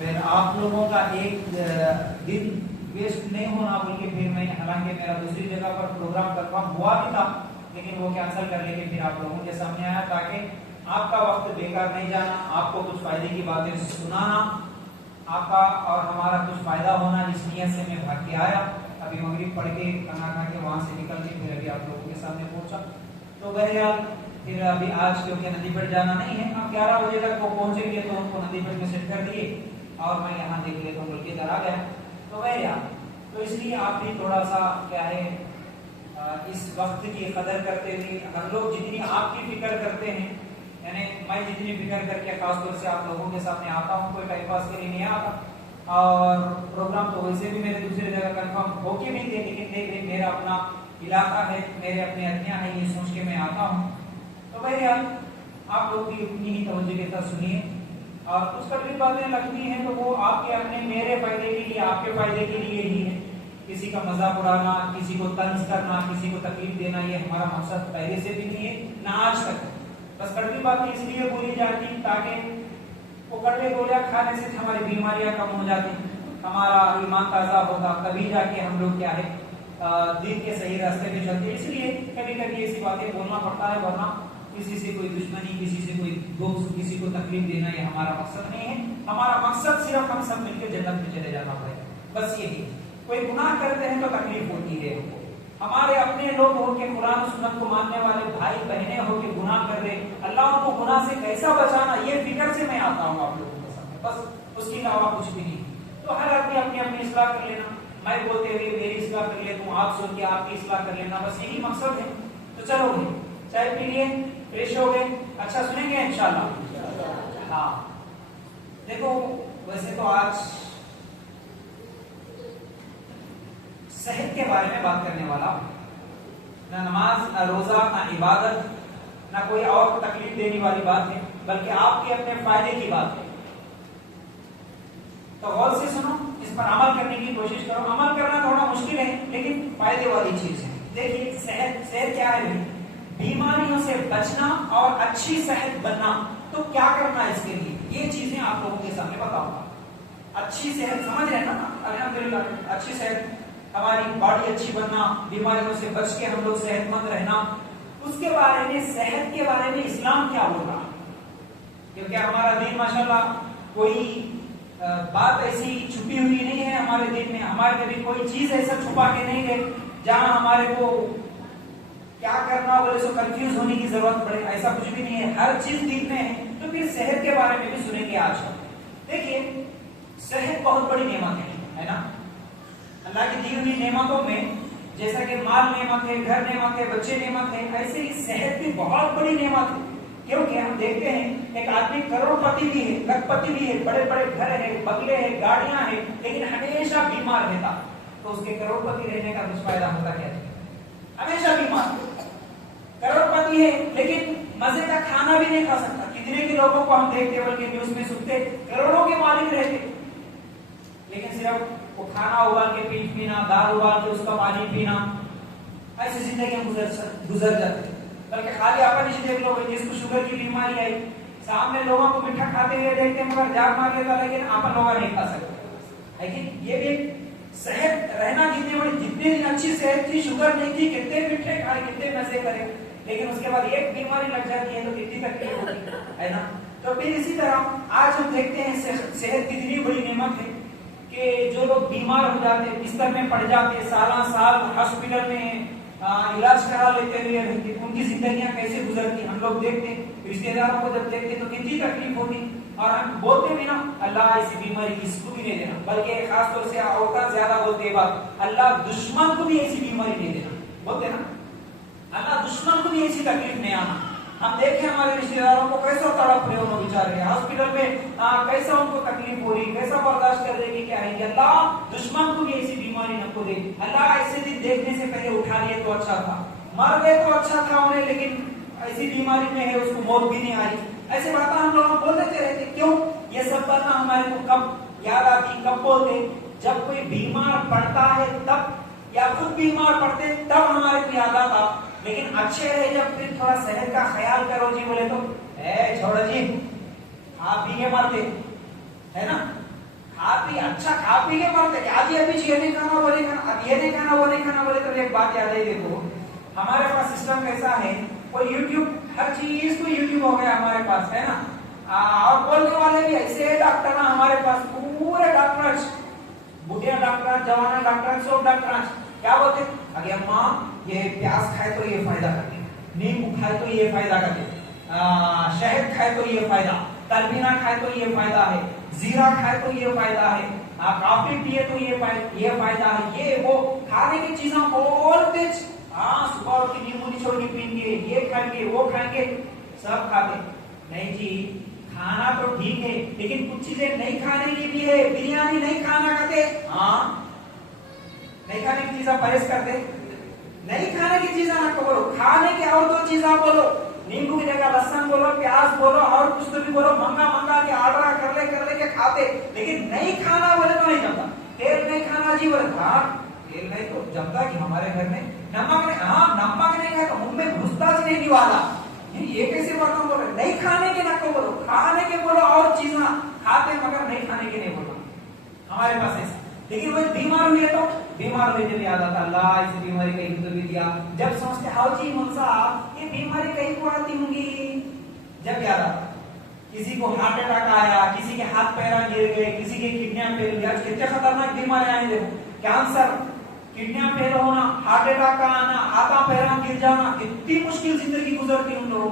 پھر آپ لوگوں کا ایک دن ویسٹ نہیں ہونا بول کے پھر میں حالانکہ میرا دوسری جگہ پر پروگرام کنفرم ہوا بھی تھا لیکن وہ کینسل کر لے کے پھر آپ لوگوں کے سامنے آیا تاکہ آپ کا وقت بیکار نہیں جانا, آپ کو کچھ فائدے کی باتیں سنانا, آپ کا اور ہمارا کچھ فائدہ ہونا, اس نیت سے میں بھاگ کے آیا. ابھی مغرب پڑھ کے کھانا کھا کے وہاں سے نکل کے پھر ابھی آپ لوگوں کے سامنے پہنچا. تو بہرحال پھر ابھی آج کیونکہ ندی پیٹ جانا نہیں ہے, اب 11 بجے تک وہ پہنچیں گے تو ان کو ندی پیٹ میں سیٹ کر دیے اور میں یہاں دیکھ لیتا ہوں بول کے ادھر آ گیا. تو بہرحال تو اس لیے آپ بھی تھوڑا سا کیا ہے اس وقت کی قدر کرتے ہوئے ہم لوگ جتنی آپ کی فکر کرتے ہیں, یعنی میں جتنی فکر کر کے خاص طور سے آپ لوگوں کے سامنے آتا ہوں, کوئی ٹائم پاس کے لیے نہیں آتا. اور پروگرام تو ویسے بھی میرے دوسری جگہ کنفرم ہو کے بھی تھے لیکن دیکھ رہے میرا اپنا علاقہ ہے, میرے اپنے اتیاں ہیں, یہ سوچ کے میں آتا ہوں. تو بہرحال آپ لوگ بھی اتنی ہی توجہ کے ساتھ سنیے, اور کچھ کڑوی باتیں لگتی ہیں تو وہ آپ کے اپنے میرے فائدے کے لیے, آپ کے فائدے کے لیے ہی ہے. کسی کا مذاق اڑانا, کسی کو طنز کرنا, کسی کو تکلیف دینا, یہ ہمارا مقصد پہلے سے بھی نہیں ہے نہ آج تک. بس کڑوی باتیں اس لیے بولی جاتی تاکہ وہ کڑوے گولیاں کھانے سے ہماری بیماریاں کم ہو جاتی, ہمارا ایمان تازہ ہوتا, تبھی جا کے ہم لوگ کیا ہے دین کے صحیح راستے پہ چلتے. اس لیے کبھی کبھی ایسی باتیں بولنا پڑتا ہے, ورنہ کسی سے کوئی دشمنی, کسی سے کوئی دوست, کسی کو تکلیف دینا یہ ہمارا مقصد نہیں ہے. ہمارا مقصد صرف ہم سب مل کے جنت میں چلے جانا ہے, بس یہی. کوئی گناہ کرتے ہیں تو تکلیف ہوتی ہے, ہمارے اپنے لوگ ہو کے قرآن و سنت کو ماننے والے بھائی بہنیں ہو کے گناہ کر رہے, اللہ ان کو گناہ سے کیسا بچانا, یہ فکر سے میں آتا ہوں آپ لوگوں کے سامنے, بس اس کے علاوہ کچھ بھی نہیں. تو ہر آدمی اپنی اپنی اصلاح کر لینا, میں بولتے ہوئے میری اصلاح کر لیتا ہوں, آپ سن کے آپ کی اصلاح کر لینا, بس یہی مقصد ہے. تو چلو گے چائے پی لیے, فریش ہو گئے, اچھا سنیں گے انشاءاللہ. ہاں دیکھو ویسے تو آج صحت کے بارے میں بات کرنے والا, نہ نماز, نہ روزہ, نہ عبادت, نہ کوئی اور تکلیف دینے والی بات ہے, بلکہ آپ کے اپنے فائدے کی بات ہے. تو غور سے سنو, اس پر عمل کرنے کی کوشش کرو. عمل کرنا تھوڑا مشکل ہے لیکن فائدے والی چیز ہے. دیکھیے صحت کیا ہے, بیماریوں سے بچنا اور اچھی صحت بننا. تو کیا کرنا ہے اس کے لیے, یہ چیزیں آپ لوگوں کے سامنے بتاؤں گا. اچھی صحت سمجھ رہے نا, الحمدللہ اچھی صحت, ہماری باڈی اچھی بننا, بیماریوں سے بچ کے ہم لوگ صحت مند رہنا, اس کے بارے میں, صحت کے بارے میں اسلام کیا بول رہا ہے. کیونکہ ہمارا دین ماشاءاللہ کوئی بات ایسی چھپی ہوئی نہیں ہے ہمارے دین میں. ہمارے نبی کوئی چیز ایسا چھپا کے نہیں گئے جہاں ہمارے کو کیا کرنا بولے سو کنفیوز ہونے کی ضرورت پڑے, ایسا کچھ بھی نہیں ہے, ہر چیز دین میں ہے. تو پھر صحت کے بارے میں بھی سنیں گے آج ہم. دیکھیے صحت بہت بڑی نعمت ہے نا, اللہ کی دی ہوئی نعمتوں میں جیسا کہ مال نعمت ہے, گھر نعمت ہے, بچے نعمت ہے, ایسے ہی صحت بھی بہت بڑی نعمت ہے. کیونکہ ہم دیکھتے ہیں ایک آدمی کروڑ پتی بھی ہے, لکھ پتی بھی ہے, بڑے بڑے گھر ہیں, بنگلے ہیں, گاڑیاں ہیں, لیکن ہمیشہ بیمار رہتا. تو اس کے کروڑ پتی رہنے کا کچھ فائدہ ہوتا کیا؟ ہمیشہ بیمار. کروڑ پتی ہے لیکن مزے کا کھانا بھی نہیں کھا سکتا. کتنے کے لوگوں کو ہم دیکھتے بلکہ نیوز میں سنتے, کروڑوں کے مالک رہتے لیکن صرف وہ کھانا ابال کے پینا, دال ابال کے اس کا پانی پینا, ایسی زندگیاں گزر جاتی. بلکہ خالی آپ نیچے دیکھ لو, جس کو شوگر کی بیماری آئی, سامنے لوگوں کو میٹھا کھاتے ہوئے دیکھتے ہیں مگر جان مار لیتا, لیکن آپ لوگ نہیں کھا سکتے. لیکن یہ بھی صحت رہنا کتنی بڑی, جتنی دن اچھی صحت تھی, شوگر نہیں تھی, کتنے میٹھے کھائے, کتنے مزے کرے, لیکن اس کے بعد ایک بیماری لگ جاتی ہے تو کتنی تکلیف ہوتی ہے نا. تو پھر اسی طرح آج ہم دیکھتے ہیں صحت کتنی بڑی نعمت ہے کہ جو لوگ بیمار ہو جاتے, بستر میں پڑ جاتے, سالہ سال ہاسپٹل میں علاج کرا لیتے ہوئے رہتے, ان کی زندگیاں کیسے گزرتی ہم لوگ دیکھتے. رشتے داروں کو جب دیکھتے تو کتنی تکلیف ہوتی, اور ہم بولتے بھی نا اللہ ایسی بیماری کسی کو بھی نہیں دینا, بلکہ خاص طور سے عورتیں زیادہ بولتے ہیں بات, اللہ دشمن کو بھی ایسی بیماری نہیں دینا, بولتے نا اللہ دشمن کو بھی ایسی تکلیف نہیں آنا. ہم دیکھیں ہمارے رشتے داروں کو کیسا تڑپ رہے, انہوں بیچارے ہاسپٹل میں کیسا ان کو تکلیف ہو رہی, کیسا برداشت کر رہے کہ کیا ہے کہ اللہ دشمن کو بھی ایسی بیماری نہ کو دے. اللہ ایسے دن دیکھنے سے پہلے اٹھا لیے تو اچھا تھا, مر گئے تو اچھا تھا انہیں, لیکن ایسی بیماری میں ہے اس کو موت بھی نہیں آئی. ایسے باتیں ہم لوگ بول دیتے رہتے. کیوں یہ سب باتیں ہمارے کو کب یاد آتی, کب بولتے, جب کوئی بیمار پڑتا ہے تب, یا خود بیمار پڑتے تب ہمارے کو یاد آتا. لیکن اچھے رہے جب پھر تھوڑا صحت کا خیال کرو جی بولے تو اے چھوڑا جی آپ بھی کے مارتے ہے نا. आप ही अच्छा खा पी के मरते कि आज अभी ये नहीं खाना वो नहीं खाना, अब ये नहीं खाना वो नहीं खाना बोले तो एक बात याद है, देखो हमारे पास सिस्टम कैसा है, वो यूट्यूब, हर चीज को यूट्यूब हो गया हमारे पास, है ना। और बोलने वाले भी ऐसे डॉक्टर ना हमारे पास, पूरे डॉक्टर, बुढ़िया डॉक्टर, जवाना डॉक्टर, सब डॉक्टर क्या बोलते, अरे अम्मा ये प्याज खाए तो ये फायदा करते, नींबू खाए तो ये फायदा करते, शहद खाए तो ये फायदा, तलबीना खाए तो ये फायदा है, जीरा खाए तो ये फायदा है, कॉफी पिए तो ये फायदा है, ये वो खाने की चीजें बोलते, हाँ सुबह उठ के नींबू निचोड़ के पीएंगे, ये खाएंगे वो खाएंगे, सब खाते। नहीं जी, खाना तो ठीक है लेकिन कुछ चीजें नहीं खाने की भी है। बिरयानी नहीं खाना खाते, हाँ नहीं खाने की चीजें परहेज करते, नहीं खाने की चीजें आपको बोलो, खाने की और दो चीजें बोलो, नींबू की जगह लहसुन बोलो, प्याज बोलो, और कुछ तो भी बोलो, मंगा के ऑर्डर कर ले के खाते, लेकिन नहीं खाना बोले तो नहीं जमता। तेल नहीं खाना जी बोले, हाँ तेल नहीं तो जमता कि हमारे घर में नमक नहीं, हाँ नमक नहीं खाए तो मुंह में घुसता ही नहीं वाला, ये कैसे बात बोल रहे। नहीं खाने के ना को बोलो, खाने के बोलो और चीजें खाते मगर नहीं खाने के नहीं बोलो, हमारे पास ऐसा। लेकिन वो बीमार हुए तो बीमार हुए जब याद आता, अल्लाह इस बीमारी का हिंदू भी दिया, जब सोचते हाउ जी मुंसा ये बीमारी कहीं को आती होंगी, जब याद आता किसी को हार्ट अटैक आया, किसी के हाथ पैर गिर गए, किसी के किडनियां फेल गया, कितने खतरनाक बीमारी आई, देखो कैंसर, किडनियां फेल होना, हार्ट अटैक का आना, हाथा पैर गिर जाना, कितनी मुश्किल जिंदगी गुजरती उन लोगों,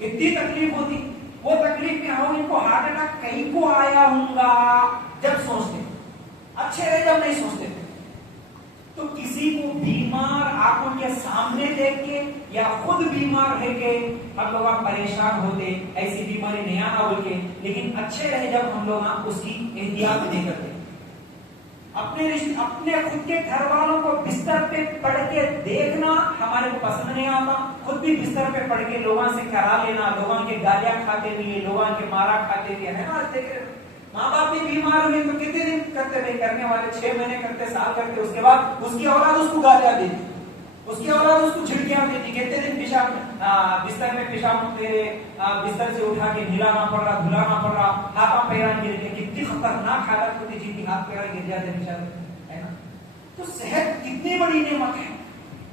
कितनी तकलीफ होती। वो तकलीफ में हो इनको हार्ट अटैक कहीं को आया होगा जब सोचते, अच्छे रहे जब नहीं सोचते। तो किसी को बीमार आंखों के सामने देख के या खुद बीमार रह के हम लोग परेशान होते, ऐसी बीमारी नहीं आना बोल के, लेकिन अच्छे रहे जब हम लोग उसकी एहतियात नहीं करते। अपने खुद के घर वालों को बिस्तर पे पड़ के देखना हमारे को पसंद नहीं आता, खुद भी बिस्तर पे पड़ के लोगों से करा लेना, लोगों के गालियां खाते हुए, लोगों के मारा खाते हुए, है ना। देख माँ बाप भी बीमार हुए तो कितने दिन करते रहे, करने वाले 6 महीने करते, साल करते, उसके बाद उसकी औलाद उसको गालियां देती, उसकी औलाद उसको झिड़कियां देती, कितने दिन पेशाब बिस्तर में पेशाब होते रहे, बिस्तर से उठा के हिलाना पड़ रहा, धुलाना पड़ रहा, हाथा पैरा गिर गए, कितनी खतरनाक हालत होती जिनकी हाथ पैरा गिर जाते बेचारे, है ना। तो सेहत कितनी बड़ी नेमत है,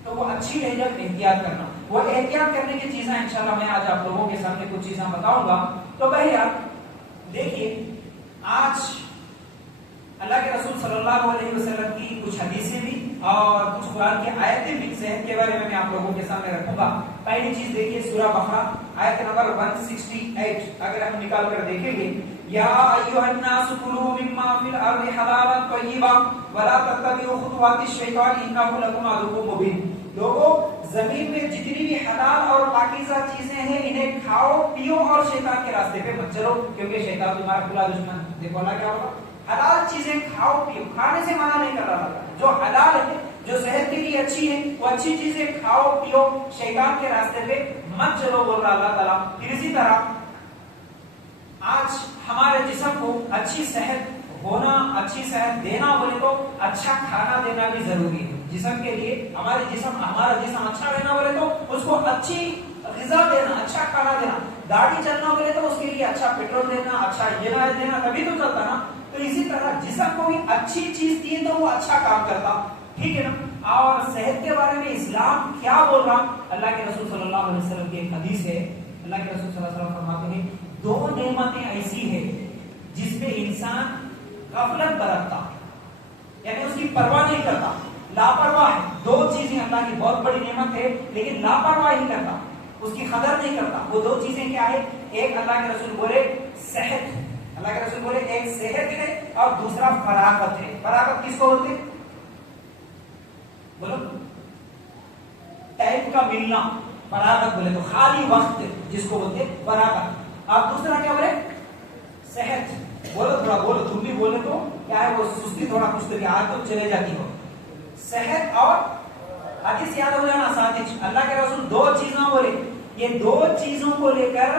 तो वो अच्छी रह जाए एहतियात करना। वो एहतियात करने की चीजें इंशाल्लाह मैं आज आप लोगों के सामने कुछ चीजें बताऊंगा। तो भैया देखिए, आज अल्लाह के रसूल सल्लल्लाहु अलैहि वसल्लम की कुछ हदीसें भी और कुछ कुरान की आयतें भी सेहत के बारे में मैं आप लोगों के सामने रखूंगा। पहली चीज देखिए, सूरा बकरा आयत नंबर 168, अगर हम निकाल कर देखेंगे, या अय्युहन्नासु कुलू मिम्मा फिल अर्दि हलालन तय्यिबा वला तत्तबिउ खुतवातिश शैतान इन्नहु लकुम अदुव्वुम मुबीन। लोगों, जमीन में जितनी भी हलाल और पाकीज़ा चीजें हैं इन्हें खाओ पियो और शैतान के रास्ते पे मत चलो, क्योंकि शैतान तुम्हारा खुला दुश्मन। देखो अल्लाह क्या होगा, हलाल चीजें खाओ पियो, खाने से मना नहीं कर रहा, जो हलाल है, जो सेहत के लिए अच्छी है, वो अच्छी चीजें खाओ पियो, शैतान के रास्ते पे मत चलो बोल रहा अल्लाह ताला। फिर इसी तरह आज हमारे जिस्म को अच्छी सेहत होना, अच्छी सेहत देना बोले तो अच्छा खाना देना भी जरूरी है जिस्म के लिए। हमारा जिस्म अच्छा रहना बोले तो उसको अच्छी ग़िज़ा देना, अच्छा खाना देना। गाड़ी चलना बोले तो उसके लिए अच्छा पेट्रोल देना, अच्छा इंजन देना, तभी तो चलता ना। तो इसी तरह जिस्म को भी अच्छी चीज दी तो वो अच्छा काम करता, ठीक है ना। और सेहत के बारे में इस्लाम क्या बोल रहा, अल्लाह के रसूल सल्लल्लाहु अलैहि वसल्लम की एक हदीस है। अल्लाह के रसूल सल्लल्लाहु अलैहि वसल्लम फरमाते हैं, 2 नेमतें ऐसी है जिसपे इंसान गफलत बरतता, यानी उसकी परवाह नहीं करता, लापरवाह है। 2 चीजें अल्लाह की बहुत बड़ी नेमत है, लेकिन लापरवाही करता, उसकी कदर नहीं करता। वो 2 चीजें क्या है, एक अल्लाह के रसूल बोले सेहत, अल्लाह के रसूल बोले एक सेहत है और दूसरा फरागत है। फरागत किसको बोलते, बोलो, टाइम का मिलना फरागत बोले तो खाली वक्त जिसको बोलते फरागत। आप दूसरा क्या बोले, सेहत। बोलो थोड़ा, बोलो तुम भी बोले तो क्या है, वो सुस्ती थोड़ा कुछ तो आज तो चले जाती हो। सेहत और हदीस याद हो जाना साथी, अल्लाह के रसूल 2 चीजें बोले, ये 2 चीजों को लेकर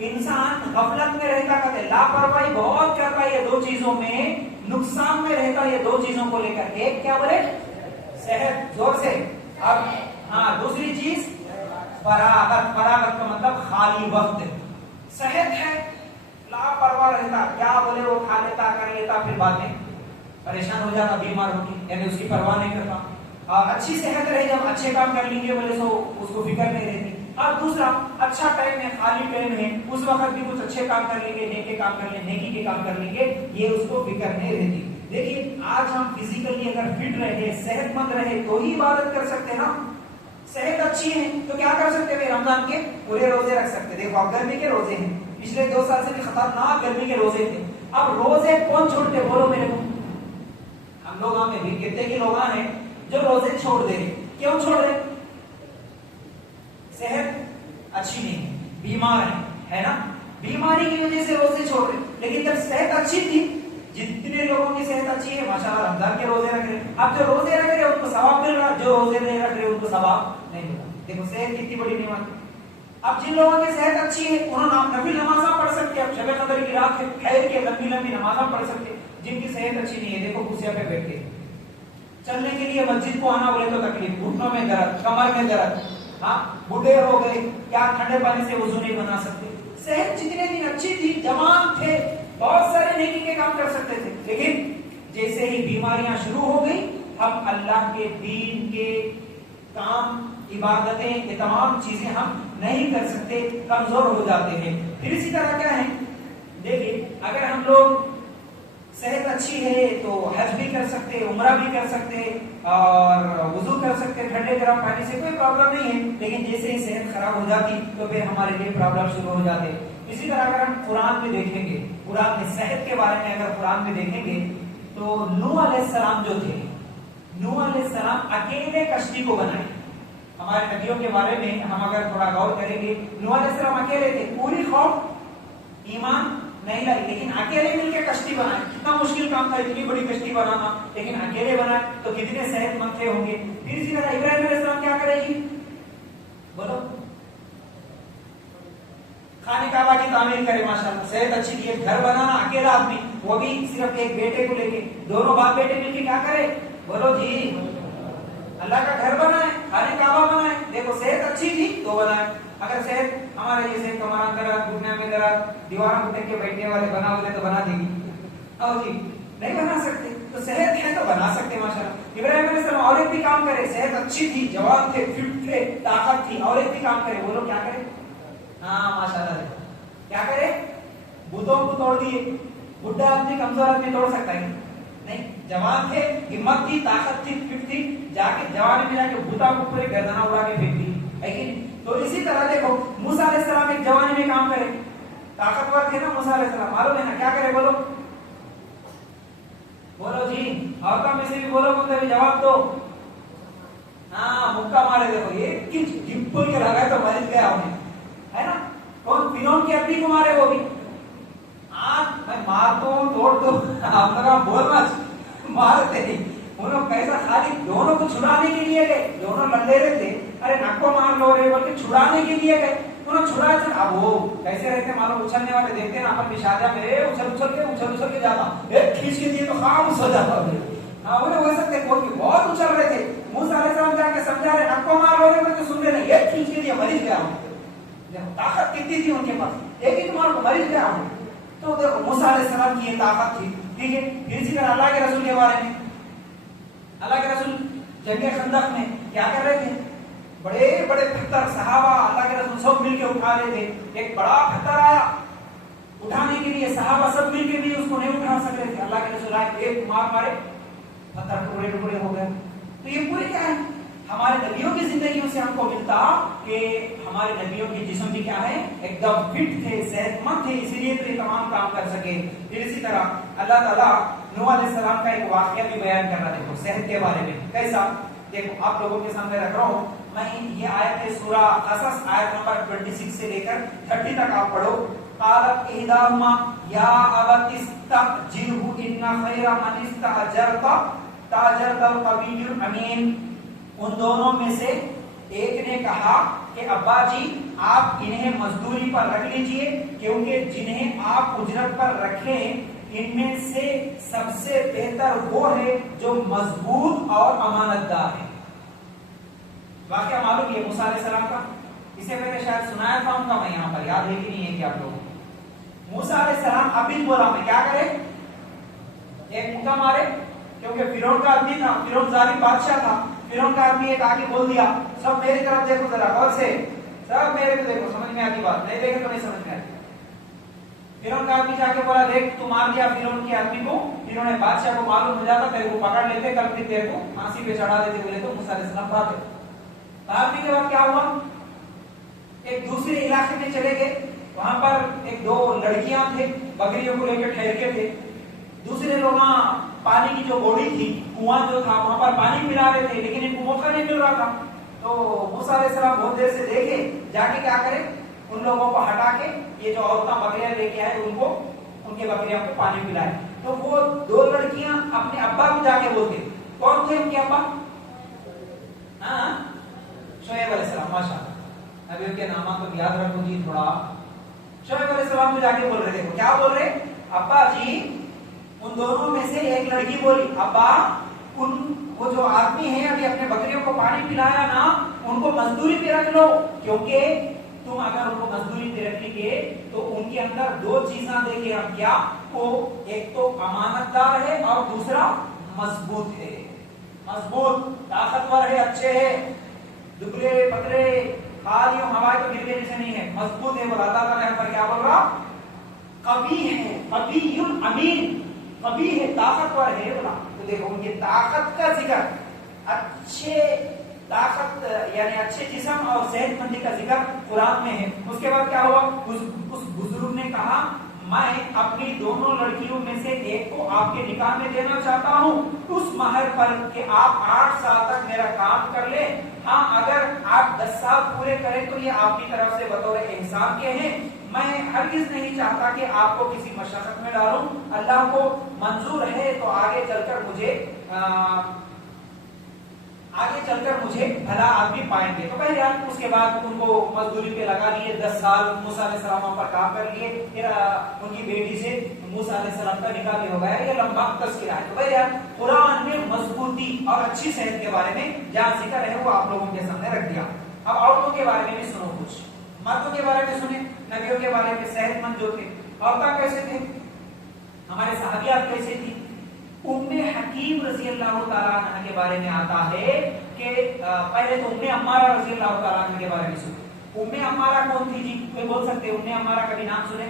इंसान गफलत में रहता, कहते लापरवाही बहुत करता है, ये 2 चीजों में नुकसान में रहता है, ये 2 चीजों को लेकर। एक क्या बोले, सेहत, जोर से। अब हाँ, दूसरी चीज फरागत, फरागत का मतलब खाली वक्त। सेहत है, लापरवाह रहता, क्या बोले वो खा लेता, कर लेता, फिर बाद में परेशान हो जाता, बीमार होके, यानी उसकी परवाह नहीं करता। अच्छी सेहत रहे, जब अच्छे काम कर लेंगे बोले सो उसको फिक्र नहीं रहती। अब दूसरा, अच्छा टाइम है, खाली टाइम है, उस वक्त भी कुछ अच्छे काम कर लेंगे, नेक के काम कर लेंगे, नेकी के काम कर लेंगे, ये उसको फिक्र नहीं रहती। देखिए आज हम फिजिकली अगर फिट रहे, सेहतमंद रहे तो ही इबादत कर सकते हैं ना। सेहत अच्छी है तो क्या कर सकते हैं, रमजान के पूरे रोजे रख सकते हैं। देखो गर्मी के रोजे हैं, पिछले 2 साल से भी खतरनाक गर्मी के रोजे थे। अब रोजे कौन छोड़ते बोलो मेरे को? हम लोग में भी कितने के लोग हैं जो रोजे छोड़ दे रहे। क्यों छोड़ रहे? सेहत अच्छी नहीं है, बीमार है ना, बीमारी की वजह से रोजे छोड़ रहे। लेकिन जब सेहत अच्छी थी, जितने लोगों की सेहत अच्छी है माशाल्लाह रमजान के रोजे रख रहे। अब जो रोजे रख रहे उनको सवाब मिल रहा, जो रोजे नहीं रख रहे उनको सवाब नहीं मिल रहा। देखो सेहत कितनी बड़ी नेमत है। अब जिन लोगों की सेहत अच्छी है उन्होंने नफिल नमाज़ पढ़ सकते हैं, शब कदर की रात है, ठहर के लंबी लंबी नमाज़ पढ़ सकते हैं। जिनकी सेहत अच्छी नहीं है, देखो कुर्सियां पे बैठ के चलने के लिए मस्जिद को आना बोले तो तकलीफ, घुटनों में दर्द, कमर में दर्द, हाँ बूढ़े हो गए, क्या ठंडे पानी से वजू नहीं बना सकते। सेहत जितने दिन अच्छी थी, जवान थे, बहुत सारे नेकी के काम कर सकते थे, लेकिन जैसे ही बीमारियां शुरू हो गई, हम अल्लाह के दीन के काम, इबादतें, ये तमाम चीजें हम नहीं कर सकते, कमजोर हो जाते हैं। फिर इसी तरह क्या है, देखिए अगर हम लोग सेहत अच्छी है तो हज भी कर सकते, उम्रा भी कर सकते और वुजू कर सकते ठंडे गर्म पानी से, कोई प्रॉब्लम नहीं है। लेकिन जैसे ही सेहत खराब हो जाती तो फिर हमारे लिए प्रॉब्लम शुरू हो जाते। इसी तरह अगर हम कुरान में देखेंगे, कुरान में सेहत के बारे में अगर कुरान में देखेंगे तो नूह अलैहिस्सलाम जो थे, नूह अलैहिस्सलाम अकेले कश्ती को बनाए। हमारे नबियों के बारे में हम अगर थोड़ा गौर करेंगे, नूह अलैहिस्सलाम अकेले थे, पूरी कौम ईमान नहीं लाई, लेकिन अकेले मिलकर कश्ती बनाए। कितना मुश्किल काम था इतनी बड़ी कश्ती बनाना, लेकिन अकेले बनाए तो कितने सेहतमंद थे होंगे। फिर इसी तरह इब्राहिम अलैहिस्सलाम क्या करेगी बोलो, खाने काबा की तामीर करे, माशाल्लाह सेहत अच्छी थी, घर बनाना अकेला आदमी, वो भी सिर्फ एक बेटे को लेके, दोनों बाप बेटे मिलकर क्या करे बोलो जी, अल्लाह का घर बनाए, खाने काबा बनाए। देखो सेहत अच्छी थी तो बनाए। अगर सेहत हमारे जैसे कमर दर्द, घुटने में दर्द, दीवार घुटने के बैठने वाले बना बोले तो बना देगी, और जी नहीं बना सकते। तो सेहत है तो बना सकते माशाल्लाह। इब्राहिम अलैहिस्सलाम और एक भी काम करे, सेहत अच्छी थी, जवान थे, फिट थे, ताकत थी, और एक भी काम करे, बोलो क्या करे? हाँ माशाल्लाह, क्या करे? बुतों को तोड़ दिए। बुढ़ा आदमी कमजोर आदमी तोड़ सकता है नहीं, जवान थे, हिम्मत थी, ताकत थी, फिट थी, जाके जवानी में जाके बुता को पूरी गर्दना उड़ा के फेंक दी, है कि नहीं? तो इसी तरह देखो मूसा अलैहिस्सलाम एक जवानी में काम करे, ताकतवर थे ना मूसा अलैहिस्सलाम, मालूम है ना क्या करे बोलो, बोलो जी, औरतों में से भी बोलो, बोलते भी जवाब दो। हाँ मुक्का मारे, देखो एक की जिप्पुल के लगाए तो मर गया उन्हें, है ना? कौन? फिरौन की अब्बी को मारे वो भी। मैं मार दो तोड़ दो, आप लोग बोलना मारते नहीं, उन्होंने पैसा खाली दोनों को छुड़ाने के लिए गए, दोनों लड़े रहे थे, अरे नक्को मार लो रे बोल के छुड़ाने के लिए गए, उन्होंने छुड़ाया था। अब वो कैसे रहते मालूम, उछलने वाले देखते ना अपन शादियां में, उछल के जाता, एक खींच के दिए तो खामोश हो जाता। हाँ उन्हें हो सकते बहुत उछल रहे थे, मूसा अलैहिस्सलाम जाके समझा रहे नक्को मार लो रे बोल के सुन रहे नहीं, एक खींच के दिया, मरीज गया हूँ। ताकत कितनी थी उनके पास, एक ही तुम्हारे को मरीज गया हूँ। तो देखो मूसा अलैहिस्सलाम की ताकत थी, ठीक है। फिर इसी तरह अल्लाह के रसूल के बारे में, अल्लाह के रसूल जंगे खंदक में क्या कर रहे थे, बड़े बड़े पत्थर सहाबा अल्लाह के रसूल सब मिलकर उठा रहे थे। एक बड़ा पत्थर आया उठाने के लिए, सहाबा सब मिलकर भी उसको नहीं उठा सक रहे थे, अल्लाह के रसूल आए, एक मार मारे, पत्थर टुकड़े टुकड़े हो गए। तो ये पूरे क्या है, हमारे नबियों की जिंदगी से हमको मिलता कि हमारे नबियों की जिस्म भी क्या है, एकदम फिट थे, सेहतमंद थे, इसीलिए तो ये तमाम काम कर सके। फिर इसी तरह अल्लाह ताला नूह अलैहिस्सलाम का एक वाकया भी बयान कर रहा है, देखो सेहत के बारे में कैसा। देखो आप लोगों के सामने रख रहा हूँ मैं, ये आयत है सूरा क़सस आयत नंबर 26 से लेकर 30 तक आप पढ़ो। क़ालत इहदाहुमा या अबति इस्तअजिरहु इन्ना खैरा मन इस्तअजरता ताजरतल क़वियुल अमीन। उन दोनों में से एक ने कहा कि अब्बा जी आप इन्हें मजदूरी पर रख लीजिए, क्योंकि जिन्हें आप उजरत पर रखें इनमें से सबसे बेहतर वो है जो मजबूत और अमानतदार है। वाकया मालूम है मूसा अलैहिस्सलाम का, इससे पहले शायद सुनाया था उनका, मैं यहाँ पर याद है कि नहीं है कि आप लोगों मूसा अलैहिस्सलाम अभी बोला मैं क्या करे, एक मुक्का मारे, क्योंकि फिरौन का आदमी था, फिरौन जालिम बादशाह था। फिरौन का आदमी एक आके बोल दिया, सब मेरी तरफ देखो जरा गौर से, सब मेरे को देखो, समझ में आती बात, नहीं देखे तो नहीं समझ में आती। फिरौन का आदमी जाके बोला, देख तू मार दिया फिरौन के आदमी को, फिरौन बादशाह को मालूम हो जाता, तेरे को पकड़ लेते, कल फिर तेरे को फांसी पे चढ़ा देते। बोले तो मूसा अलैहिस्सलाम भागे। भागने के बाद क्या हुआ, एक दूसरे इलाके में चले गए, वहां पर एक दो लड़कियां थे, बकरियों को लेकर ठहर के थे। दूसरे लोग वहां पानी की जो बोड़ी थी, कुआं जो था, वहां पर पानी पिला रहे थे, लेकिन इनको मौका नहीं मिल रहा था। तो मूसा अलैहिस्सलाम बहुत देर से देखे, जाके क्या करे, उन लोगों को हटा के ये जो औरतें बकरियां लेके आए उनको, उनके बकरियों को पानी पिलाए। तो वो दो लड़कियां अपने अब्बा को जाके बोलते, कौन थे उनके अब्बा, हाँ शोएब अलैहिस्सलाम, माशाअल्लाह नबियों के नाम तो याद रखो जी थोड़ा। शोएब अलैहिस्सलाम को जाके बोल रहे, देखो क्या बोल रहे, अब्बा जी उन दोनों में से एक लड़की बोली, अब्बा उन वो जो आदमी है अभी अपने बकरियों को पानी पिलाया ना, उनको मजदूरी पे रख लो, क्योंकि तुम अगर उनको मजदूरी पे रखेंगे तो उनके अंदर दो चीजें देखे हम, क्या, वो एक तो अमानतदार है और दूसरा मजबूत है, मजबूत ताकतवर है, अच्छे है, दुबले पतले खाली हवाई तो गिरने जैसे नहीं है, मजबूत है। बोला अल्लाह ताला यहाँ पर क्या बोल रहा, कभी है, कबीयुल अमीन, कभी है ताकतवर है बोला। तो देखो उनकी ताकत का जिक्र, अच्छे ताकत यानी अच्छे जिस्म और सेहतमंदी का जिक्र कुरान में है। उसके बाद क्या हुआ, उस बुजुर्ग ने कहा, मैं अपनी दोनों लड़कियों में से एक को आपके निकाह में देना चाहता हूँ, उस महर पर कि आप 8 साल तक मेरा काम कर ले। हाँ अगर आप 10 साल पूरे करें तो ये आपकी तरफ से बतौर एहसान के हैं। मैं हरगिज नहीं चाहता कि आपको किसी मशक्कत में डालूं, अल्लाह को मंजूर है तो आगे चलकर मुझे भला आदमी पाएंगे। तो पहले उसके बाद उनको मजदूरी पे लगा लिए, 10 साल मूसा अलैहिस्सलाम पर काम कर लिए, फिर उनकी बेटी से मूसा अलैहिस्सलाम का निकाह भी हो गया। ये लंबा तस्करा है। तो पहले कुरान में मजबूती और अच्छी सेहत के बारे में जहां जिक्र है वो आप लोगों के सामने रख दिया। अब औरतों के बारे में भी सुनो, कुछ मर्दों के बारे में सुने, नबियों के बारे में, सेहतमंद जो थे, औरतें कैसे थे, हमारे सहाबियात कैसे थी। उम्मे हकीम रजी अल्लाह ताला अन्हा के बारे में आता है कि पहले तो उम्मे अम्मारा रजी अल्लाह ताला अन्हा के बारे में सुने। उम्मे अम्मारा कौन थी जी, कोई बोल सकते हैं उम्मे अम्मारा कभी नाम सुने?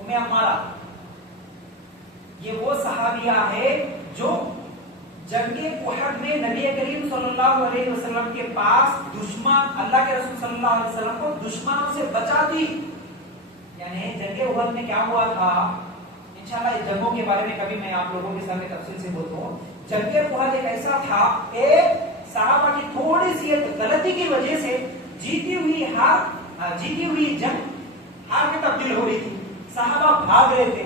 उम्मे अम्मारा ये वो सहाबिया है जो जंगे उहद में नबी करीम सल्लल्लाहु अलैहि वसल्लम के पास दुश्मन, अल्लाह के रसूल सल्लल्लाहु अलैहि वसल्लम को दुश्मनों से बचाती। यानी जंगे उहद में क्या हुआ था, इंशाल्लाह इस जंगों के बारे में कभी मैं आप लोगों के सामने तफसील से बोलता हूँ। जंगे उहद एक ऐसा था, एक सहाबा की थोड़ी सी गलती की वजह से जीती हुई जंग हार में तब्दील हो रही थी, सहाबा भाग रहे थे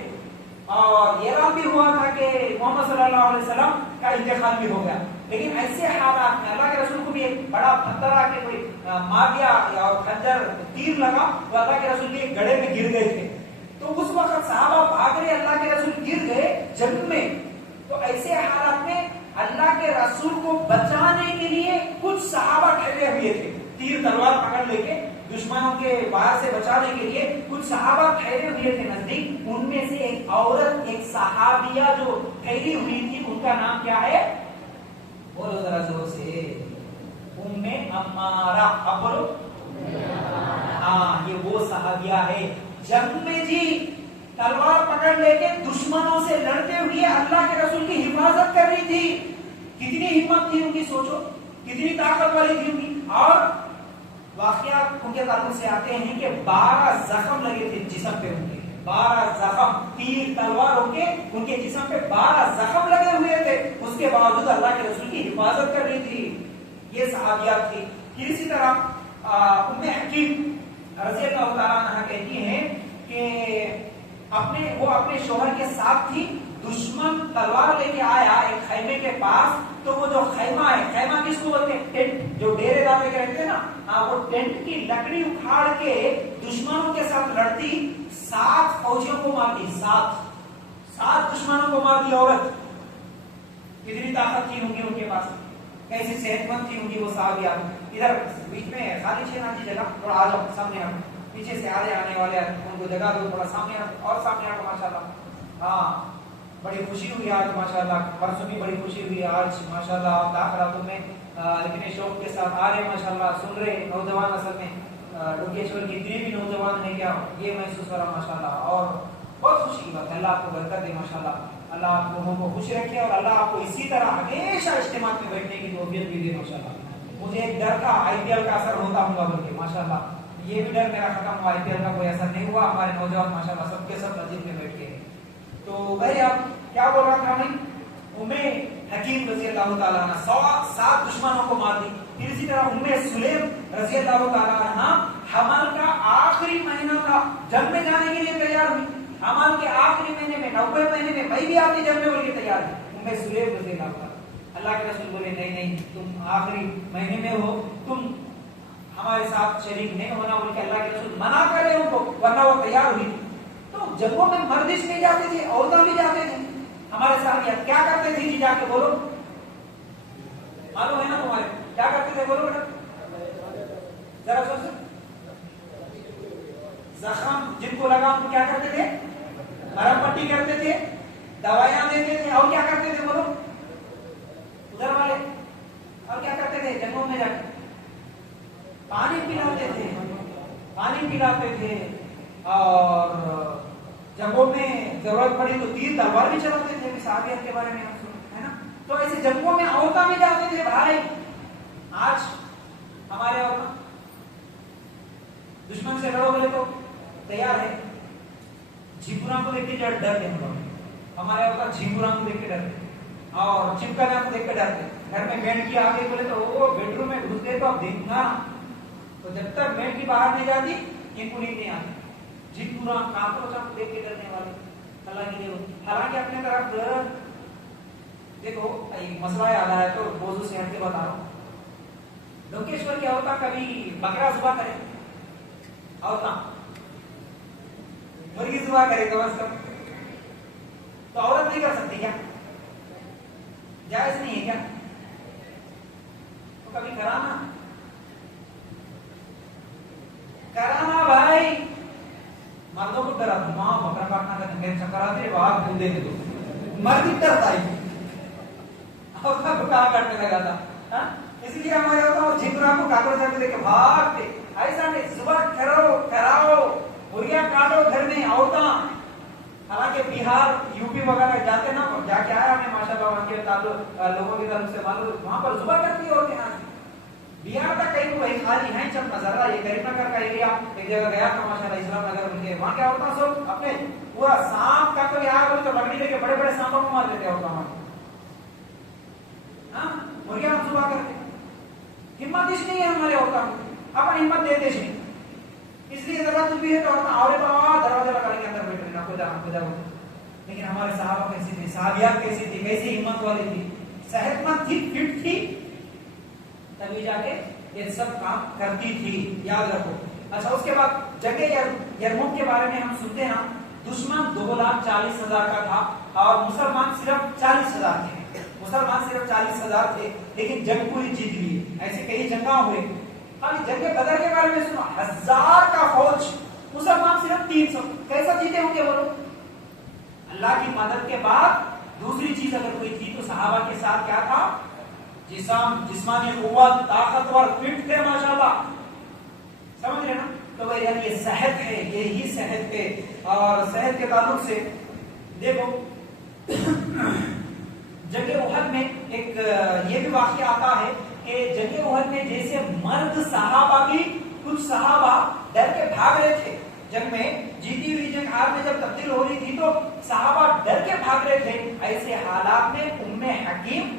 और ये भी हुआ था कि मोहम्मद सल्लल्लाहु अलैहि वसल्लम का इंतकाल भी हो गया। लेकिन ऐसे हालात में अल्लाह के रसूल को भी एक बड़ा पत्थर आके कोई मार दिया और खंजर तीर लगा, तो अल्लाह के रसूल के गड़े में गिर गए थे। तो उस वक्त सहाबा भाग रहे, अल्लाह के रसूल गिर गए जंग में। तो ऐसे हालात में अल्लाह के रसूल को बचाने के लिए कुछ सहाबा ठहरे हुए थे, तीर तलवार पकड़ लेके दुश्मनों के वार से बचाने के लिए कुछ सहाबा ठहरे हुए थे नजदीक। उनमें से एक औरत, एक सहाबिया जो ठहरी हुई थी, उनका नाम क्या है, बोलो जरा जोर से, उम्मे अम्मारा। अब बोलो, हाँ ये वो सहाबिया है जंग में जी तलवार पकड़ लेके दुश्मनों से लड़ते हुए अल्लाह के रसूल की हिफाजत कर रही थी। कितनी हिम्मत थी उनकी, सोचो कितनी ताकत वाली थी उनकी। और वाकया उनके ताल्लुक से आते हैं कि 12 जख्म लगे थे जिस्म पे उनके, 12 जख्म, तीर तलवारों के उनके जिस्म पे 12 जख्म लगे हुए थे। उसके बावजूद अल्लाह के रसूल की हिफाजत कर रही थी। ये सहाबियात थी। फिर इसी तरह उम्मे हकीम रज़ी अल्लाह ताला अन्हा कहती हैं कि वो अपने शोहर के साथ थी, दुश्मन तलवार लेके आया एक खैमे के पास। तो वो जो खैमा है, खैमा किसको बोलते हैं, टेंट, जो डेरे डाले के रहते हैं ना, वो टेंट की लकड़ी उखाड़ के दुश्मनों के साथ लड़ती, 7 फौजियों को मार दी, 7 दुश्मनों को मार दी औरत। कितनी ताकत थी उनकी, उनके पास कैसी सेहतमंद थी उनकी वो सहाबिया। इधर बीच में खाली 6 जगह, थोड़ा आ जाओ सामने। پیچھے سے آنے والے ان کو جگہ دو، تھوڑا سامنے اور سامنے آ ماشاءاللہ. ہاں بڑی خوشی ہوئی آج ماشاءاللہ، پرسوں بھی بڑی خوشی ہوئی، آج ماشاءاللہ آپ داخلاتوں میں اتنے شوق کے ساتھ آ رہے ماشاءاللہ، سن رہے نوجوان اصل میں ڈوکیشور کی اتنے بھی نوجوان ہیں کیا یہ محسوس ہو رہا ماشاءاللہ. اور بہت خوشی کی بات ہے، اللہ آپ کو برکت دے ماشاءاللہ، اللہ آپ لوگوں کو خوش رکھے اور اللہ آپ کو اسی طرح ہمیشہ اجتماع میں بیٹھنے کی توفیق بھی دے ماشاءاللہ. مجھے ایک ڈر تھا آئی پی ایل کا اثر ہوتا ہوگا بول کے، ماشاءاللہ یہ بھی ڈر میرا ختم ہوا، آئی پی ایل کا کوئی اثر نہیں ہوا، ہمارے نوجوان ماشاءاللہ سب کے سب مسجد میں بیٹھ کے. تو بھائی آپ کیا بول رہا تھا میں، حکیم رضی اللہ تعالیٰ عنہ 7 دشمنوں کو مار دی. پھر اسی طرح سلیم رضی اللہ تعالیٰ عنہ حمل کا آخری مہینہ تھا، جنگ میں جانے کے لیے تیار ہوئی، حمل کے آخری مہینے میں 90 مہینے میں بھی آتی جنگ میں بول کے تیار ہوئی. سلیم رضی اللہ تعالیٰ، اللہ کے رسول بولے نہیں تم آخری مہینے میں ہو، تم ہمارے ساتھ شریک نہیں ہونا بول کے اللہ کے رسول منع کر رہے ان کو، ورنہ وہ تیار ہوئی. تو جنگوں میں مردش نہیں جاتے تھے، عورتیں بھی جاتے تھے. ہمارے ساتھ کیا کرتے تھے جی جا کے بولو، معلوم ہے نا تمہارے کیا کرتے تھے بولو بیٹا ذرا سوچ. زخم جن کو لگا ان کو کیا کرتے تھے، مرہم پٹی کرتے تھے، دوائیاں دیتے تھے، اور کیا کرتے تھے بولو ادھر والے، اور کیا کرتے تھے جنگوں میں جا کے پانی پلاتے تھے اور جنگوں میں ضرورت پڑی تو تیر تلوار بھی چلاتے تھے. صحابیت کے بارے میں ہم سنتے ہیں نا. تو ایسے جنگوں میں عورتیں بھی جاتے تھے بھائی. آج ہمارے عورتیں دشمن سے لڑو بولے تو تیار ہے، جھینگوراں کو دیکھ کے ڈرتے ہیں. ہمارے عورتیں جھینگوراں کو دیکھ کے ڈرتے اور چمکانا کو دیکھ کے ڈرتے. گھر میں مینڈ کی آ گئی بولے تو وہ بیڈ روم میں گھستے تو اب دیکھنا، تو جب تک مینڈ کی باہر نہیں جاتی ان کو نہیں آتی. جھینگوراں کاکروچاں کو دیکھ کے ڈرنے والے اللہ کی. حالانکہ اپنے طرف دیکھو مسئلہ یاد آیا تو موضوع سے ہٹ کے بتا رہا ہوں. لوکیشور کیا ہوتا کبھی بکرا ذبح کرے، عورتیں مرغی ذبح کرے کم از کم، تو عورت نہیں کر سکتی کیا؟ جائز نہیں ہے کیا؟ تو کبھی کرانا بھائی. مردوں کو ڈرا ماں بکرا کاٹنا کا میرے چکر آتے باہر بول دے تو مرد ڈرتا ہے اور کہاں کاٹنے لگا تھا. اس لیے ہمارے ہوتا وہ جھینگوراں کو کاکروچاں کو دیکھ کے بھاگتے. ایسا نہیں ذبح کراؤ مرغیاں کاٹو گھر میں عورتیں. حالانکہ بہار یو پی وغیرہ جاتے نا، جا کے آیا ہمیں ماشاءاللہ وہاں کے تعلق لوگوں کے تعلق سے معلوم، وہاں پر ذبح کرتی عورتیں. بہار کا کہیں کوئی خالی ہے چند نظارہ، یہ کریم نگر کا ایریا ایک جگہ گیا تھا ماشاءاللہ اسلام نگر میں، وہاں کیا ہوتا سب اپنے پورا سانپ کا کوئی آیا بولے تو لکڑی لے کے بڑے بڑے سانپوں کو مار لیتے ہوتا وہاں. مرغیاں ذبح کرتے. ہمت اس نہیں ہے ہمارے عورتوں کو، اپن ہمت دیتے نہیں، اس لیے ضرورت بھی ہے تو اور دروازہ لگا کے اندر بیٹھ رہنا خدا. لیکن ہمارے صحابہ کیسی تھی، صحابیات کیسی تھی، کیسی ہمت والی تھی، صحت مند تھی، فٹ تھی، تبھی جا کے یہ سب کام کرتی تھی. یاد رکھو. اچھا اس کے بعد جنگ یرموک کے بارے میں ہم سنتے ہیں نا، دشمن 2,40,000 کا تھا اور مسلمان صرف 40,000 تھے. مسلمان صرف 40,000 تھے لیکن جنگ پوری جیت لی. ایسے کئی جنگاں ہوئے. خالی جنگ بدر کے بارے میں سنو، 1000 کا فوج، مسلمان صرف 300. کیسا جیتے ہوں گے بولو؟ اللہ کی مدد کے بعد دوسری چیز اگر کوئی تھی تو صحابہ کے ساتھ کیا تھا؟ جسمانی قوت، طاقتور، فٹ تھے ماشاءاللہ. سمجھ رہے نا؟ تو یعنی یہ صحت ہے، یہی صحت ہے. اور صحت کے تعلق سے دیکھو جنگ احد میں ایک یہ بھی واقعہ آتا ہے کہ جنگ احد میں جیسے مرد صحابہ بھی کچھ صحابہ ڈر کے بھاگ رہے تھے. جنگ میں جیتی ہوئی جنگ ہار میں جب تبدیل ہو رہی تھی تو صحابہ ڈر کے بھاگ رہے تھے. ایسے حالات میں ام حکیم،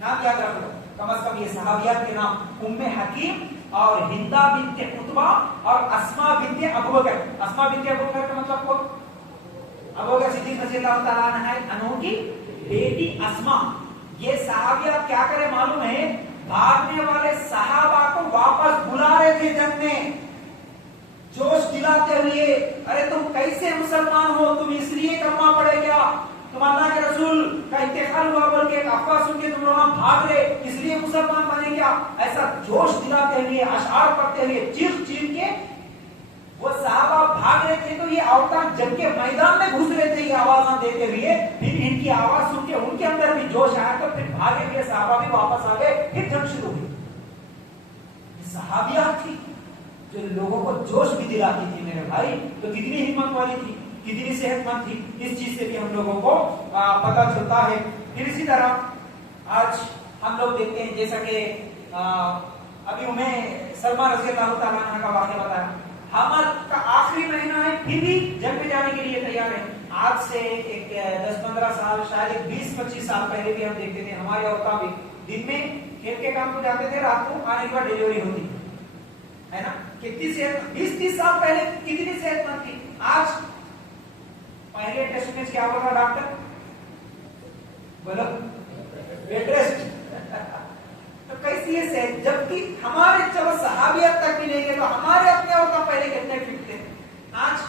نام یاد رکھ لو کم از کم یہ صحابیات کے نام، ام حکیم اور ہندا بنت عتبہ اور اسماء بنت ابوبکر. اسماء بنت ابوبکر کا مطلب کون؟ ابوبکر صدیق رضی اللہ تعالیٰ عنہ کی بیٹی اسماء. یہ صحابیات کیا کرے معلوم ہے؟ بھاگنے والے صحابہ کو واپس بلا رہے تھے جنگ میں، جوش دلاتے ہوئے. ارے تم کیسے مسلمان ہو؟ تم اس لیے کلمہ پڑھے کیا؟ تم اللہ کے رسول کا انتقال ہوا بول کے افواہ سن کے تم لوگ بھاگ رہے، اس لیے مسلمان بنے کیا؟ ایسا جوش دلاتے ہوئے، اشعار پڑھتے ہوئے، چیخ چیخ کے वो साहबा भाग रहे थे तो ये औरतें जम के मैदान में घुस रहे थे ये आवाज देते हुए, फिर इनकी आवाज सुन के उनके अंदर भी जोश आया तो फिर भागे हुए साहबा भी वापस आ गए, फिर जंग शुरू हुई। सहाबिया थी जो लोगों को जोश भी दिलाती थी मेरे भाई, तो कितनी हिम्मत वाली थी, कितनी सेहतमंद थी, इस चीज से भी हम लोगों को पता चलता है। फिर इसी तरह आज हम लोग देखते हैं जैसा कि अभी उन्हें सलमान रज़ी अल्लाह तआला अन्हु का वाक़या बताया, हमर का आखिरी महीना है फिर भी जंग में जाने के लिए तैयार है। आज से एक 10-15 साल शायद 20-25 साल पहले भी हम देखते थे हमारे औरतें भी दिन में खेत के काम को जाते थे, रात को आने के बाद डिलीवरी होती है ना। कितनी सेहत 20-30 साल पहले कितनी सेहतमंद थी। आज पहले टेस्ट में क्या बोला डॉक्टर, बोलो बेड रेस्ट। तो कैसी है सेहत, जबकि हमारे चलो सहाबियत तक भी नहीं गए तो हमारे अपने औरतें पहले कितने फिट थे। आज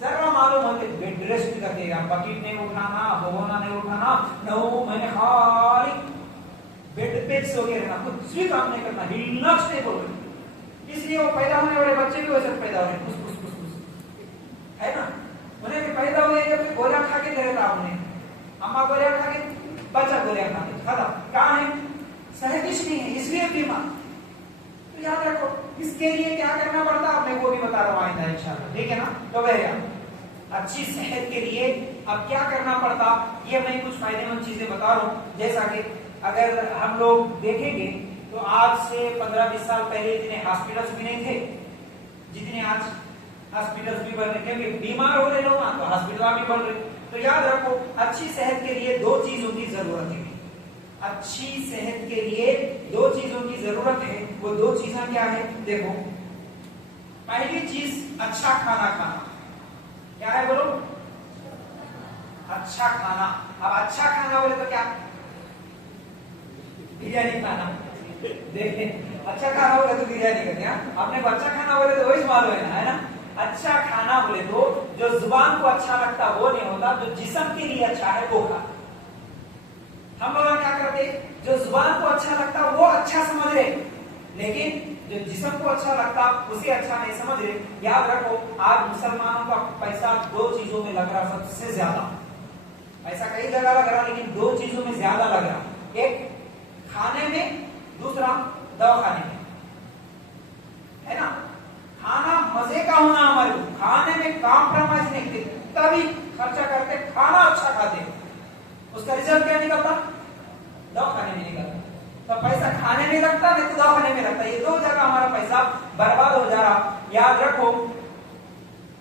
जरा मालूम होते बेड रेस्ट भी रखेगा, बकेट नहीं उठाना, भगोना नहीं उठाना, नो मैंने खाली बेड पे सो के रहना, कुछ भी काम नहीं करना, हिलना नहीं बोल रहे। इसलिए वो पैदा होने वाले बच्चे भी वैसे पैदा हो रहे हैं, है ना। उन्हें भी पैदा हुए जब गोलियां खा के दे रहे था, उन्हें अम्मा गोलियां खा के, बच्चा गोलियां खा के खत्म, कहाँ है सहदिश नहीं है, इसलिए बीमार। तो याद रखो इसके लिए क्या करना पड़ता है, मैं वो भी बता रहा हूँ आइंदा इंशाल्लाह, ठीक है ना। तो भैया अच्छी सेहत के लिए अब क्या करना पड़ता, ये मैं कुछ फायदेमंद चीजें बता रहा हूँ। जैसा कि अगर हम लोग देखेंगे तो आज से 15-20 साल पहले इतने हॉस्पिटल्स भी नहीं थे जितने आज हॉस्पिटल्स भी बन रहे, क्योंकि बीमार हो रहे लोग तो हॉस्पिटल भी बन रहे। तो याद रखो अच्छी सेहत के लिए दो चीजों की जरूरत है। अच्छी सेहत के लिए दो चीजों की जरूरत है, वो दो चीजें क्या है देखो। पहली चीज अच्छा खाना खाना, क्या है बोलो, अच्छा खाना। अब अच्छा खाना बोले तो क्या, बिरयानी खाना। देखें अच्छा खाना बोले तो बिरयानी करते हैं, आपने अच्छा खाना बोले तो वही मालूम है ना। अच्छा खाना बोले तो जो जुबान को अच्छा लगता वो नहीं होता, जो जिस्म के लिए अच्छा है वो खा। हम लोग क्या करते, जो जुबान को अच्छा लगता वो अच्छा समझ रहे, लेकिन जो जिस्म को अच्छा लगता उसे अच्छा नहीं समझ रहे। याद रखो आज मुसलमानों का पैसा दो चीजों में लग रहा, सबसे ज्यादा पैसा कई जगह लग रहा, लेकिन दो चीजों में ज्यादा लग रहा, एक खाने में, दूसरा दवाखाने में, है ना। खाना मजे का होना, हमारे खाने में कॉम्प्रोमाइज नहीं करते, तभी खर्चा करके खाना अच्छा खाते, उसका रिजल्ट क्या निकलता, दवाखाने में निकलता। तो पैसा खाने में लगता नहीं तो दवाखाने में लगता, ये दो जगह हमारा पैसा बर्बाद हो जा रहा। याद रखो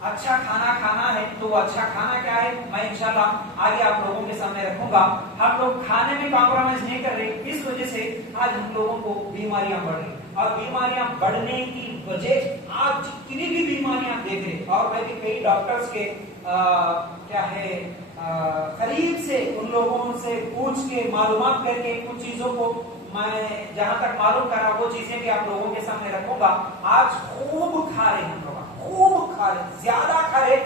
अच्छा खाना खाना है तो वो अच्छा खाना क्या है मैं इंशाल्लाह आगे आप लोगों के सामने रखूंगा। हम लोग खाने में कॉम्प्रोमाइज नहीं कर रहे, इस वजह से आज हम लोगों को बीमारियां बढ़ रही, और बीमारियां बढ़ने की वजह आज जितनी भी बीमारियां देख रहे, और मैं भी कई डॉक्टर्स के क्या है करीब से उन लोगों से पूछ के मालूमात करके कुछ चीजों को मैं जहां तक मालूम करा वो चीजें भी आप लोगों के सामने रखूंगा। आज खूब खा रहे हम लोग, खूब खा रहे, ज्यादा खा रहे,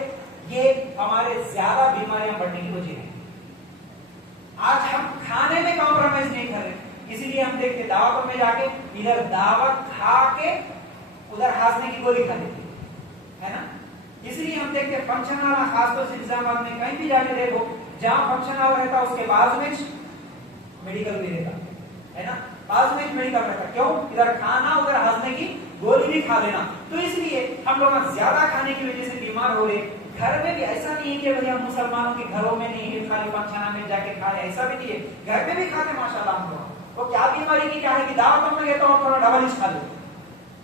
ये हमारे ज्यादा बीमारियां बढ़ने की वजह है। आज हम खाने में कॉम्प्रोमाइज नहीं कर रहे, इसीलिए हम देखते दावतों में जाके इधर दावत खा के उधर हंसने की गोली खा लेते, है ना। इसलिए हम देखते फंक्शन वाला खासतौर से इस्लामाबाद में कहीं भी जाके देखो, जहां फंक्शन वाला रहता उसके बाजू में मेडिकल भी रहता, है ना, बाजू में मेडिकल रहता। क्यों, इधर खाना उधर हंसने की गोली भी खा लेना। तो इसलिए हम लोग ज्यादा खाने की वजह से बीमार हो रहे। घर में भी ऐसा नहीं है कि भैया मुसलमानों के घरों में नहीं है खाली फंक्शन में जाके खा रहे, ऐसा भी नहीं है, घर में भी खाते माशाल्लाह हम लोग। तो क्या बीमारी की क्या है कि दावतों में गए तो थोड़ा डबल ही खा लो,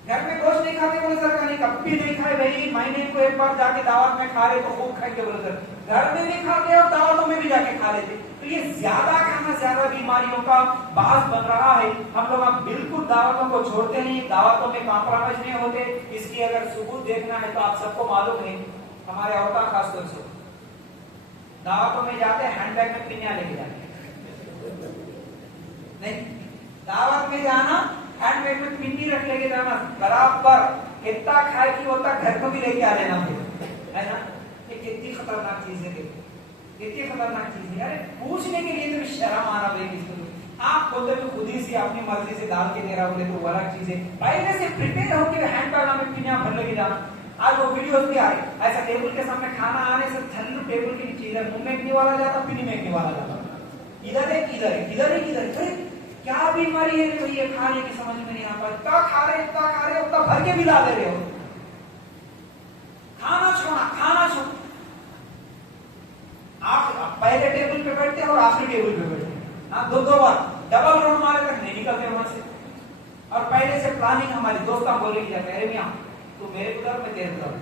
घर में गोश्त नहीं खाते बोले सर, नहीं कभी नहीं खाए भाई, महीने को एक बार जाके दावत में खा रहे तो खूब खाएंगे बोले सर, घर में भी खाते और दावतों में भी जाके खा लेते। तो ये ज्यादा खाना ज्यादा बीमारियों का बास बन रहा है। हम लोग अब बिल्कुल दावतों को छोड़ते नहीं, दावतों में कॉम्प्रोमाइज नहीं होते। इसकी अगर सबूत देखना है तो आप सबको मालूम है, हमारे औरतें खासतौर से दावतों में जाते हैंडबैग में पिन्या लेके जाते, नहीं दावत में जाना हैंडबैग में पिन्नी रख लेके जाना, बराबर कितना खाए की होता घर को भी लेके आ लेना, है ना। ये कितनी खतरनाक चीज है, देखो कितनी खतरनाक चीज है। अरे पूछने के लिए तो शर्म आना भाई किसको, आप बोलते हो खुद ही से अपनी मर्जी से डाल के दे रहा बोले तो वो अलग चीज है। पहले से प्रिपेयर होकर हैंड बैग में पिन्या भर लेके जाना, आज वो वीडियोस भी आ रही, ऐसा टेबल के सामने खाना आने से थल्लू टेबल के नीचे इधर मुंह में निवाला जाता, फिर में निवाला जाता, इधर है इधर है इधर है इधर है। क्या बीमारी है भाई, ये खाने की समझ में नहीं आ पा, इतना खा रहे उतना भर के भी ला दे रहे हो। खाना छोड़ आप पहले टेबल पे बैठते हैं और आखिरी टेबल पे बैठते हैं, हाँ दो बार डबल राउंड मारे तक नहीं निकलते वहां से। और पहले से प्लानिंग हमारी दोस्त बोलेगी जाते, अरे मियां तू मेरे उधर मैं तेरे उधर,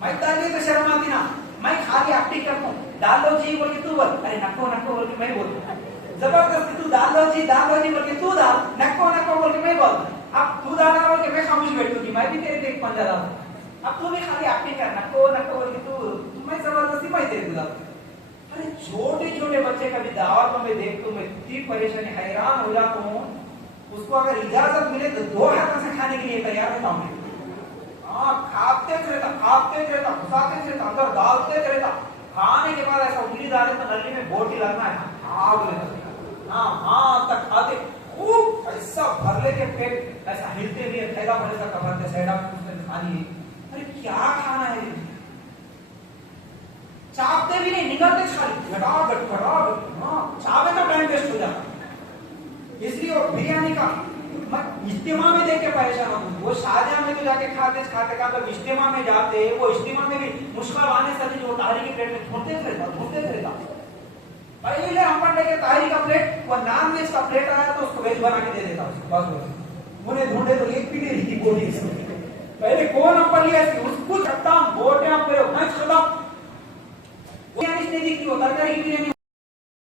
मैं डालिए तो शर्म आती ना, मैं खाली एक्टिंग करता हूँ, डाल लो जी बोल के तू बोल, अरे नको बोल के मैं बोलता, जबरदस्ती तू डाल लो जी बोल के तू डाल, नको बोल के मैं बोलता, अब तू डालना बोल के मैं खामोश बैठूंगी, मैं भी तेरे पे एक पंजा डालूं, अब तू भी खाली एक्टिंग कर, नको बोल के तू, मैं जबरदस्ती मैं तेरे को डालूं। अरे छोटे बच्चे कभी दावत में देखता हूँ मैं, इतनी परेशानी, हैरान हो जाता हूँ। उसको अगर इजाजत मिले तो 2 हाथों से खाने के लिए तैयार होता हूँ। खाते रहता, घुसाते रहता, अंदर डालते रहता, खाने के बाद ऐसा उंगली डाले तो नली में बोटी लगना है, हाँ बोले हाँ तक खाते खूब ऐसा भर ले के पेट ऐसा हिलते हुए थैला भरे तक कमरते साइडा खानी। अरे क्या खाना है, चापते भी नहीं, निगलते खाली घटाघट चावे तो टाइम वेस्ट हो जाता। इसलिए वो बिरयानी का इज्तिमा में देख के परेशान होता हूँ। वो शादिया में तो जाके खाते जब इज्तिमा में जाते, वो इज्तिमा में भी मुश्किल आने से जो तारी की प्लेट में ढूंढते रहता। पहले हम पढ़ने के तारी का प्लेट, वो नॉन वेज का प्लेट आया तो उसको वेज बना के दे देता बस उन्हें ढूंढे तो एक भी नहीं रही बोटी। पहले कौन हम पढ़ लिया उसको बोटे आप मैं खत्म बिरयानी नहीं दिखती, वो तरकारी की बिरयानी